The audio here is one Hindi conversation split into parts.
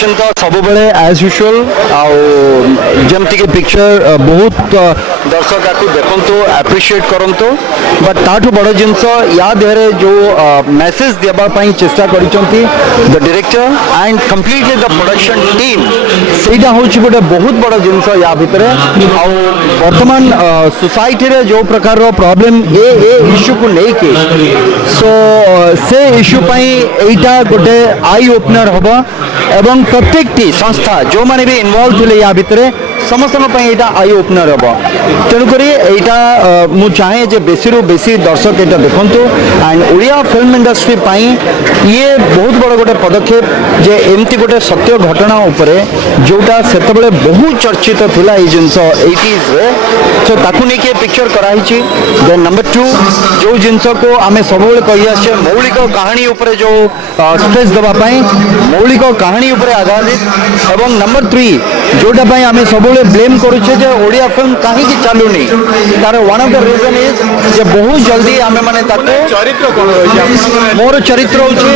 प्रोडक्शन तो सब बेले एज यूजुअल आमती कि पिक्चर बहुत दर्शक आपको देखु एप्रिशिएट करंतु बट ताठू बड़ जिनस या देहरे जो मेसेज देवाई चेष्टा कर the director and completely the production team सेटा हूँ गोटे बहुत बड़ जिनस या भितर वर्तमान सोसाइटी रे जो प्रकार प्रॉब्लम ए इश्यू को लेके सो से इश्यू एटा गोटे आई ओपनर हम एवं प्रत्येक टी संस्था जो माने भी इन्वॉल्व थे या भितर समस्त यहाँ आई ओपनर हम तेणुक मु चाहे जे बेसी रु बेसी दर्शक यहाँ देखूँ एंड ओडिया फिल्म इंडस्ट्री ये बहुत बड़ गोटे पदक्षेप जे एमती गोटे सत्य घटना उपरे जोटा से बहुत चर्चित थिला ये जिनस 80s रे सो ताकू नहीं पिक्चर कराई देन नंबर 2 जो जिनस को आम सब कही आसे मौलिक कहानी उपरे जो स्ट्रेस देवाई मौलिक कहानी उपरे आधारित एवं नंबर 3 जोटा आम सब ब्लेम करुचे जे ओडिया फिल्म कहीं चलुनी तार one of the reason is जे बहुत जल्दी आम माने चरित्र कौन मोर चरित्र होचे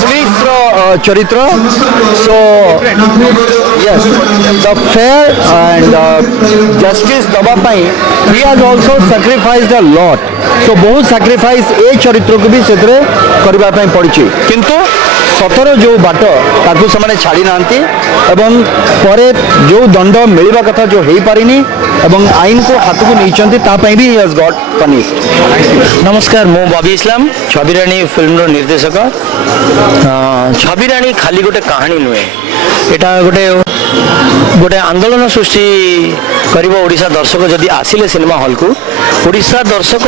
पुलिस चरित्र so yes the fair and justice दवाई he has also sacrificed a lot so बहुत सैक्रिफाइस ए चरित्र को भी से करने पड़ी किंतु सतर जो बाट ताकू से छाड़ी ना परे जो दंड मिलवा कथा जो हो पारिनी एवं आईन को हाथ को नहीं भी हैज गॉट पनिश्ड। नमस्कार मु बॉबी इस्लाम छबिराणी फिल्म निर्देशक। छबिराणी खाली गोटे कहानी नुहे एटा गोटे गोटे आंदोलन सृष्टि करिबो ओडिशा दर्शक जदि आसिले सिनेमा हॉल को ओडिशा दर्शक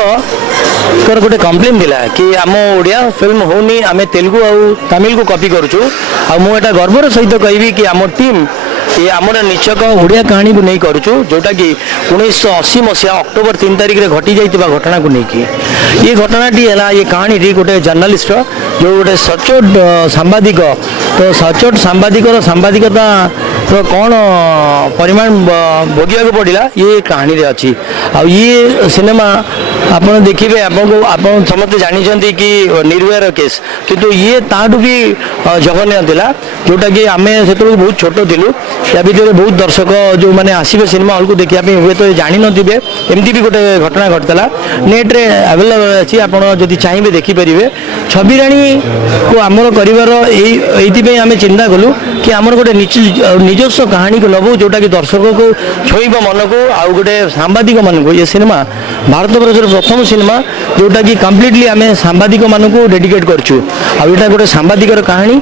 कर गोटे कंप्लेन दिला कि आम ओडिया फिल्म होनी आम तेलुगु आउ तमिल को कॉपी करूछु आ मु एटा गर्वर सहित कहबी कि आम टीम ये आमर निचक ओडिया कहानी को नहीं करूछु जोटा कि 1980 मसीहा अक्टोबर 3 तारिख रे घटी जाइतिबा घटना को नहीं ये घटनाटी है ये कहानी गोटे जर्नालीस्ट जो गोटे सचोट सांबादिक तो सचोट सांबादिकता तो कौन परिमाण भोग पड़ा ये कहानी रे अच्छी आ ये सिनेमा आपन देखिए आपको आपन समस्त जानी कि निर्भयर केस किंतु ये ताठू भी जघन्य थिला जोटा कि आम से बहुत छोट थिलु या भितर बहुत दर्शक जो मैंने आसवे सिनेमा हॉल को देखा हुए तो जानी नथिबे एमती भी गोटे घटना घटता नेट रे अवेलेबल अच्छी आप जदि चाहिए देखिपारे छबिराणी को आमर कर आम चिंता कलु कि आमर गोटे निजस्व कहानी को नबू जोटा कि दर्शक को छुईब मन को आउ गोटे सांबादिक मान को ये सिनेमा भारत वर्ष प्रथम सिनेमा जोटा कि कम्प्लीटली आम सांबादिक मान को डेडिकेट करछु आटा गोटे सांबादिकर कहानी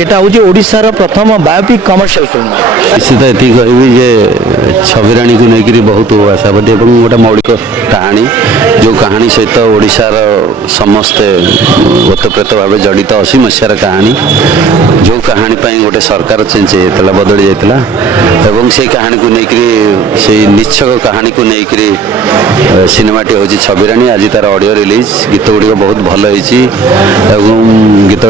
आटा हूँ ओडिशार प्रथम बायोपिक कमर्शियल फिल्म निश्चित ये कहबी जे छबिराणी को लेकर बहुत आशावादी और गोटे मौलिक कहानी जो कहानी सहित ओडिशार समस्ते ओतप्रोत भाव जड़ित 80 मसीहार कहानी जो कहानी गोटे सरकार चेंज होता बदली जाता एवं से कहानी को लेकर से निच्छक कहानी को लेकर सिनेमाटी हूँ छबिराणी आज तार ऑडियो रिलीज गीत गुड़िक बहुत भल होती गीत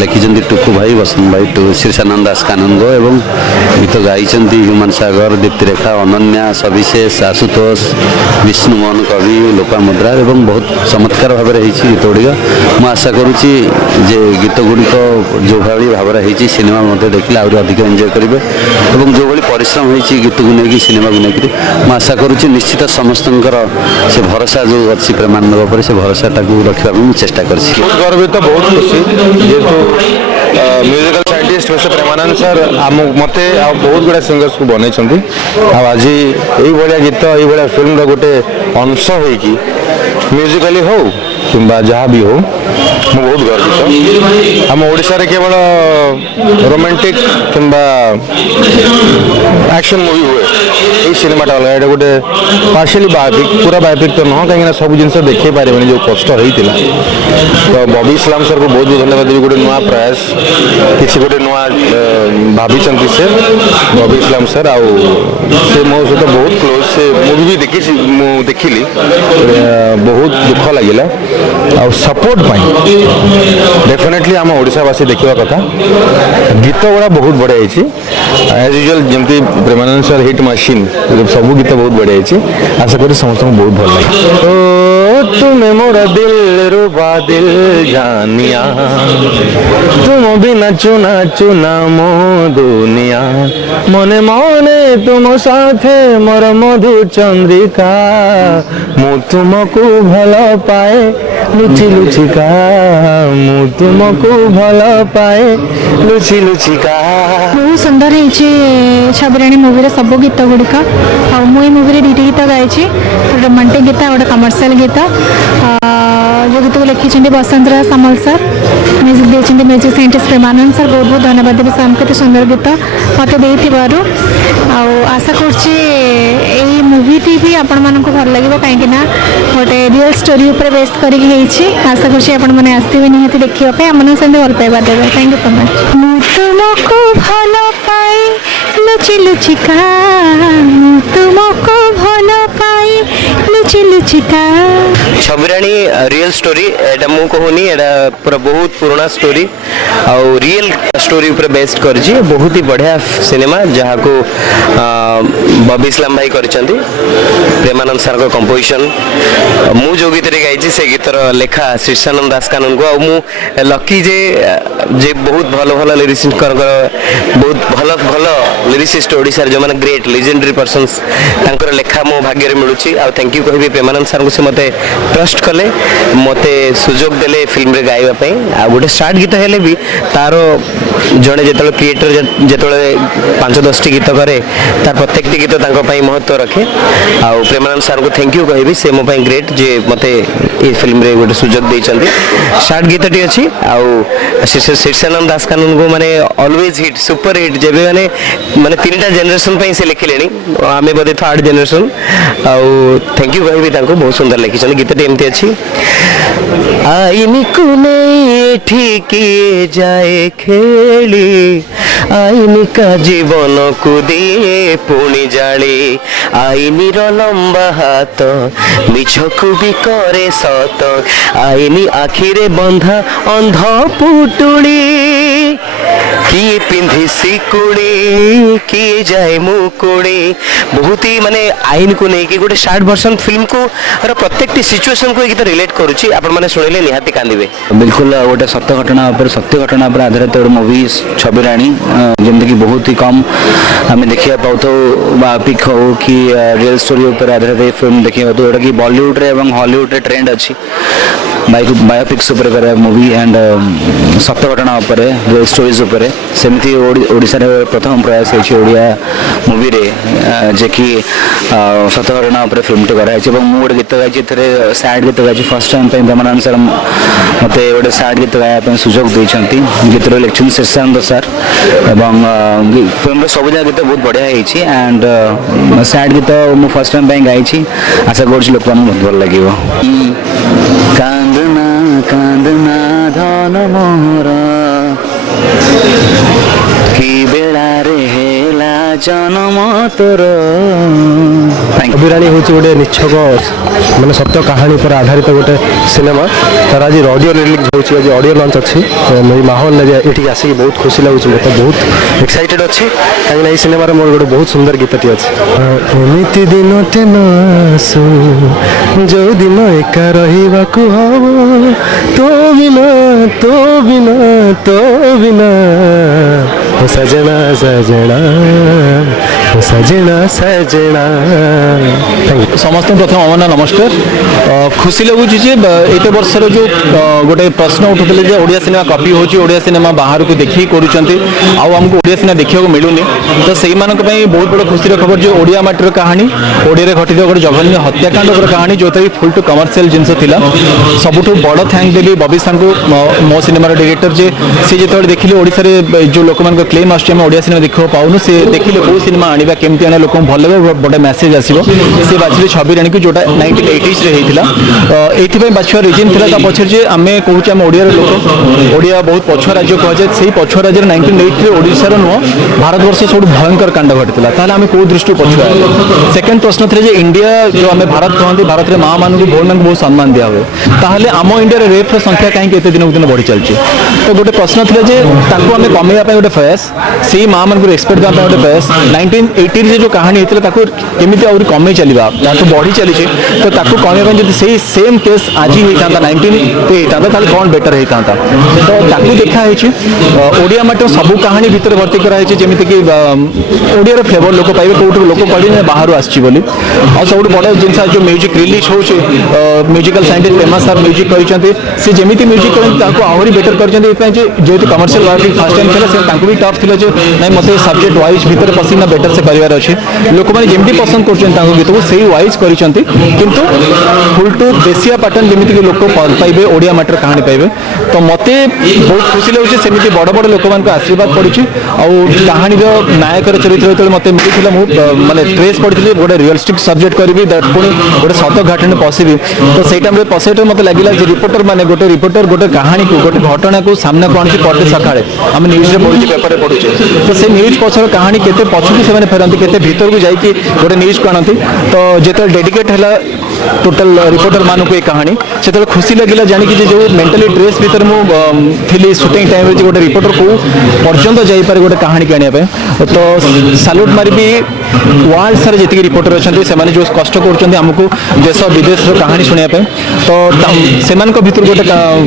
लिखिं टुकु भाई बसंत भाई शीर्षानंद दास कानंदो एवं गीत गाई ह्यूमान सागर दीप्तिरेखा अनन्या सविशेष आशुतोष विष्णु मोहन कवि लोपा मुद्रा एवं बहुत चमत्कार भाव गीत गुड़िक मु आशा करुच्ची जे गीत गुड़िक जो भाई भाव सिनेमा मध्य देखिले आहरी अधिक एंजॉय करेंगे और जो भाई परिश्रम होती गीत को लेकिन सिनेमा को लेकर मु आशा करुच्ची निश्चित समस्त से भरोसा जो अच्छी प्रेमानंद पर से भरोसाटा को रखा चेष्टा कर गर्वित बहुत खुशी जेहेतु म्यूजिकल साइंटिस्ट में से प्रेमानंद सर मत बहुत गुड़ा सिंगर्स को बनई आज ये गीत ये फिल्म गोटे अंश हो म्यूजिकली हो कि जहाँ भी हो मु बहुत गर्वित आम ओडिशा रे केवल रोमांटिक किंबा एक्शन मूवी हुए ये सिनेमाटा अलग ये गोटे पार्शियली बायोपिक पूरा बायोपिक तो नुह कहीं सब जिन देखे पारे जो कष्ट होता तो बॉबी इस्लाम सर को बहुत बहुत धन्यवाद देवी गोटे नुआ प्रयास किसी गोटे नुआ भाभी से बॉबी इस्लाम सर आउ से मो सहित बहुत क्लोज से मूवी भी देखी बहुत दुख लगे आ सपोर्ट डेफिनेटली आम ओडिशावासी देखा कथा गीत गुड़ा बहुत बढ़िया एज यूजुअल जमती प्रेमानंद सर हिट मशीन सब गीत बहुत बढ़िया आशा करी समस्त बहुत भल लगे। तुमे मोर दिल रुबा दिल जानिया तुम बिना चुना चुना मो दुनिया मने मने तुम साथे मोर मधु चंद्रिका मु तुमको भल पाए लुचि लुचिका मु तुमको भल पाए लुचि लुचिका। बहुत सुंदर है छबिराणी मूवी सब गीत गुड़िक मुझे मूवी दुईट गीत गाई रोमांटिक गीत गोटे कमर्शियल गीत जो गीत को लिखिं बसंत राज सामल सर म्यूजिक देते म्यूजिक साइंटिस्ट प्रेमानंद सर बहुत बहुत धन्यवाद देवी सर केते सुंदर गीत मत देथिबारु आशा करछि एई मूवीटी भी आपण मानको भल लागिबो काहेकि ना गोटे रियल स्टोरी ऊपर बेस करिक हेछि आशा करछि आपण माने आसीबे निहाती देखिबा पे हमन संगे भल पाइबा देबे। Thank you so much. मु तुमको भल पाई लुचि लुचिका मु तुमको भल पाई लुचि लुचिका। छबिराणी रियल स्टोरी एटा मु कहूनी एटा पूरा बहुत पुराना स्टोरी आउ रियल स्टोरी ऊपर बेस्ड करछि बहुत ही बढ़िया सिनेमा जहाँ को बॉबी इस्लाम भाई करछंती प्रेमानंद सर को कंपोजिशन मु जो गीत रे गाइछि से गीतर लेखा शीर्षानंद दास कानून को आ मु लकी जे बहुत भलो भलो लिरिसिस्ट कर बहुत भलो भलो लिरिसिस्ट ओडिसा जो माने ग्रेट लेजेंडरी पर्सन्स तांकर लेखा मो भाग्य रे मिलुछि आ थैंक यू कहबी प्रेमानंद सर को से मते ट्रस्ट कले मते सुजोग देले फिल्म रे गाइबा पई आ गोटे स्टार्ट गीत हेले भी तारो जड़े जो क्रिएटर जो 5-10 टी गीत करे तार प्रत्येक गीत महत्व रखे आउ प्रेमानंद सर को थैंक यू कहबी से मो ग्रेट जे मते ये फिल्म रे गोटे सुजोग देइचंती स्टार्ट गीत टी अछि आउ शीर्षानंद दास कानून को माने ऑलवेज हिट सुपर हिट जेबे माने माने तीनटा जनरेशन पई से लिखिलेनी आमे बदे थर्ड जनरेशन आउ थैंक यू कहबी तांको बहुत सुंदर लिखिछन गीत टी एमती अछि आईनी कुने ठीक जाए खेली आईनी का जीवन को दिए पुणी जाली आईनी रो लंबा हाथ मिछ को भी करे सत आईनी आखिरे बंधा अंध पुटुड़ी किए पिंधि सिकुड़ी किए जाए मुकुड़ी बहुत ही माने आईन को लेकिन गोटे शार्ट वर्सन फिल्म को प्रत्येक सिचुएशन को गीत रिलेट करुच्ची आपण मैंने शुणिले निहाती कांदिबे। बिल्कुल गोटे सत्य घटना पर सत्य घटना पर आधारित गोटे मूवी छबिराणी जमती कि बहुत ही कम आम देखा पाऊ बायोपिक हो कि रियल स्टोरी उपर आधारित फिल्म देखा जोटा कि बॉलीवुड रे एवं हॉलीवुड रे ट्रेंड अच्छी बायोपिक्स उपर कर मूवी एंड सत्य घटना उपर रियल स्टोरीज उपर सेमती ओडिशा रे प्रथम प्रयास है ओडिया मूवी रे जे कि सत्य घटना उपर फिल्म टे कराई छै मु गोटे गीत गाई सैड गीत गाई फर्स्ट टाइम प्रेमानंद सर मत गोटे सैड गीत गाया सुजोग देइछंती गीत लिखिछन शीर्षानंद सर एवं फिल्म सब जगह गीत बहुत बढ़िया होइछि एंड सैड गीत मु फर्स्ट टाइम गाई आशा कर लोक बहुत भल लगे। कांदना कांदना धन मोहर कि बेला रे हेला जन्म तोर। छबिराणी हूँ गोटे निछक माने सत्य कहानी पर आधारित गोटे सिनेमा तार आज ऑडियो रिलीज होची आज ऑडियो लॉन्च अच्छी मेरी माहौल ये आसिक बहुत खुशी लगुच मत बहुत एक्साइटेड अच्छी कहीं सिनेमा मोर गोटे बहुत सुंदर गीतटी अच्छी एमती दिन टेनसु जो दिन एका रहा हम तो बिना तो बिना तो बिना सजना सजना सजना सजना। समस्त प्रथम अमना नमस्कार खुशी लगुच एत वर्षर जो गोटे प्रश्न उठुले जे ओडिया सिनेमा कॉपी होची ओडिया सिनेमा बाहर को देखी करूचंती आमको ओडिया सिनेमा देखा मिलूनी तो से बहुत बड़ खुशी खबर जो ओडिया माटीर कहानी ओडिया घटित गोटे जघन्य हत्याकांड कहानी जो फुल टू कमर्शियल जिनस थिला सबुठ बड़ थैंक देली बबी सान को मो सिनेमार डायरेक्टर जे सी जो देखिले ओडिसा रे जो लोक मान क्लेम आछे ओडिया सिनेमा देखा पाऊनु से देखिले को सिनेमा आनिबा केमती आने लोक भल लगे बड़े मेसेज आसीबो से बाछले छबिराणी को जोटा 1980s रे हेतिला एथि बाछुआ रिजन थिला ता पछर जे आमे कहूचे आम ओडिया लोक ओडिया बहुत पछुआ राज्य कह जाए से पछुआ राज्य 1980 रे ओडिसा रो नुह भारतवर्ष सब भयंकर कांड घटिला ताले आमे को दृष्टि पछुआ सेकंड प्रश्न थे जे इंडिया जो आमे भारत कहते भारत रे मां मान को भोर मान बहुत सम्मान दिया हुए ताहले आम इंडिया रे रेप रो संख्या काहे एते दिन दिन बढ़ी चलची तो गोटे प्रश्न थे जे ताको आमे कमेया पे गोटे प्रयास से मां मान को रेस्पेक्ट देबा पे गोटे प्रयास 1980 जो कहानी होता ताको केमिति आउरी कमे चलिबा ताको बढ़ी चली तो ताको कमे पय जदि सेही सेम केस आज ही होता 19 पे होता ताले कोन बेटर होता तो ताको देखा है ओडिया माटे सब कहानी भितर भर्ती करा है जेमिति कि ओडिया फ्लेवर लोक पाइबे कोउठ लोक पढ़ी बाहर आछि बोली आ सब बड़ जिनस जो म्यूजिक रिलीज हो musical scientist famous sir music करिसंती से जेमिति म्यूजिक करन ताको आहुरी बेटर करचंती एपय जेहेतु कमर्शियल वर्क फर्स्ट टाइम खेला से ताको भी टफ थिला जे नै मते सब्जेक्ट वाइज भितर पसिना बेटर से करिवार अछि लोक माने जेमिति पसंद करचन ताको गीत को सेही वाइज करिसंती किंतु फुल टू देसिया पैटर्न जेमिति कि लोक पाइबे ओडिया मैटर कहानी पाइबे तो मते बहुत खुशी लागुଛି सेमिति बड़ बड़ लोक मान आशीर्वाद पड़िछि आ कहानी रो नायक चरित्र जेतले मते मिलिथिला मु माने ट्रेस पड़िथिले गोटे रियलिस्टिक सब्जेक्ट करबी पुणी गोटे सत घटना पशिबी तो सेई टाइम रे पसेट मते लागिला जे रिपोर्टर माने गोटे रिपोर्टर गोटे कहानी को गोटे घटना को सामना को आनी पटे सकाळे हम न्यूज रे पढुछि पेपर रे पढुछि तो से न्यूज पछर कहानी केते पछुकी से माने फेरंती केते भीतर को जाई कि गोटे न्यूज को आनंती तो जेते डेडिकेट हैला टोटल रिपोर्टर मान को कहानी से खुशी लगे जानिक जो मेंटली ड्रेस भीतर मुझे शूटिंग टाइम रे गोटे रिपोर्टर को पर्यंत जापे गोटे कहानी आने तो साल्यूट मारिबी वर्ल्ड सारे जी रिपोर्टर अच्छा से जो कष्ट करमको देश विदेश कहानी शुणापे तो से भर गोटे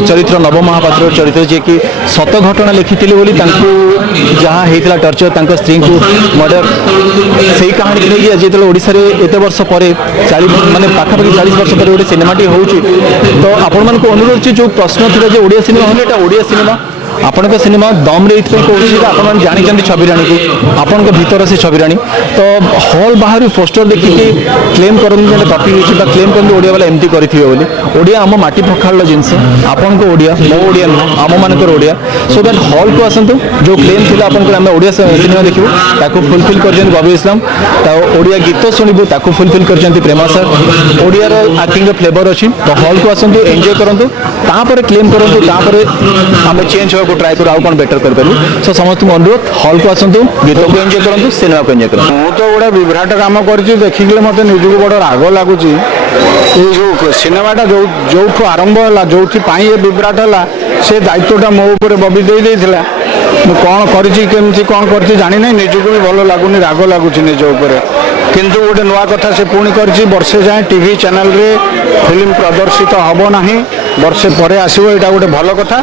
चरित्र नव महापात्र चरित्र जी कि सत घटना लिखी बोली जहाँ होता टर्चर स्त्री को मर्डर से कहानी की नहीं आज ओडिशा रे एते वर्ष पर 40 माने पाखापाखि 40 वर्ष पर गोटे सिनेमाटी होउची तो आपण मान को अनुरोध जो प्रश्न थिला जे ओडिया सिनेमा होले एटा ओडिया सिनेमा आपण सिनेमा दम रे इतने कहूँ आप जानी छबिराणी को आपण भीतर से छबिराणी तो हॉल बाहर पोस्टर देखिए क्लेम करते कपी हो क्लेम करते ओडिया वाला एमती करेंगे बोली ओडिया आम माटी पखाड़ जिनस आपण को ओडिया मो ओडिया नुह आम मानकर ओडिया सो दैट हॉल को आसतु जो क्लेम थी आम ओडिया सिनेमा देखू ताकू फुलफिल कर बबी इस्लाम ओडिया गीत शुणु ताकू फुलफिल कर प्रेमा सर ओडियार एक्टिंग फ्लेवर अच्छी तो हॉल को आसतु एंजॉय करूँ तापर क्लेम करूँ तापर आम चेंज हो ट्राए कर आउ कौन बेटर कर सो समस्त अनुरोध हॉल को आसतु गीत को एंजॉय करूँ सिनेमा को एंजॉय करूँ मु तो गोटे विभ्राट काम कर देखिए मत निजी बड़ राग लगुच जो सिनेमाटा जो आरंभ है जो विभ्राट है से दायित्वटा मो ऊपर बबी दे कौन करमती कौन कर जानी ना निजक भी भल लगुनि राग लगुच निज उपर किंतु गोटे नुआ कथा से पुणी कर वर्षे जाए टीवी चैनल रे फिल्म प्रदर्शित हम ना वर्षे पर आसो यहाँ गोटे भल कथा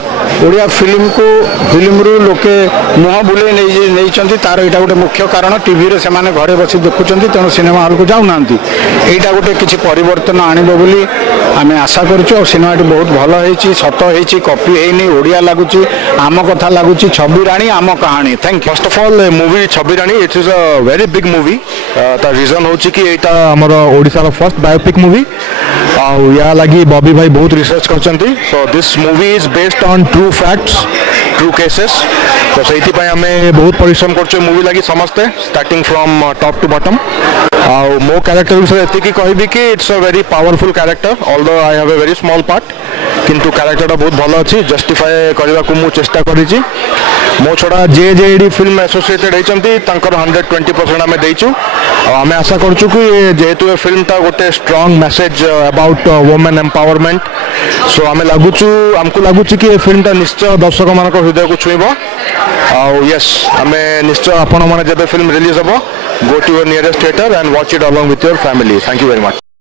ओडिया फिल्म रु लोके मुह बुले नहीं तार यहाँ गोटे मुख्य कारण टीवी रे से घरे बसी देखुं तेणु सिनेमा हॉल को जाऊना यहाँ गोटे किसी परिवर्तन आणब बोली आम आशा करूँ सिनेमाटी बहुत भल होती सत होती कॉपी है ओडिया लगुच आम कथा लगुच छबिराणी आम कहानी thank you first of all movie Chhabirani it is a very big movie तार रीजन होची कि एटा हमर ओडिसा रो फर्स्ट बायोपिक मूवी या लगी बॉबी भाई बहुत रिसर्च करचंती so this movie is based on true facts true cases तो सेति पय हमें बहुत परिश्रम करछे मूवी लगी समस्ते starting from top to bottom मो कैरेक्टर विषय एति कि कहबी कि it's a very powerful character although I have a very small part किंतु कैरेक्टरटा बहुत भल अच्छी जस्टिफाए करने को मु चेष्टा करी मो छड़ा जे फिल्म एसोसिएटेड होती 120% आम देचु आम आशा करूँ कि जेहेतु ये फिल्मटा गोटे strong message about women empowerment so आम आमको लगुच कि ये फिल्मटा निश्चय दर्शक मान हृदय को छुईब यस आम निश्चय आपण मैंने जब फिल्म रिलीज हम go to your nearest theatre and watch it along with your family thank you very much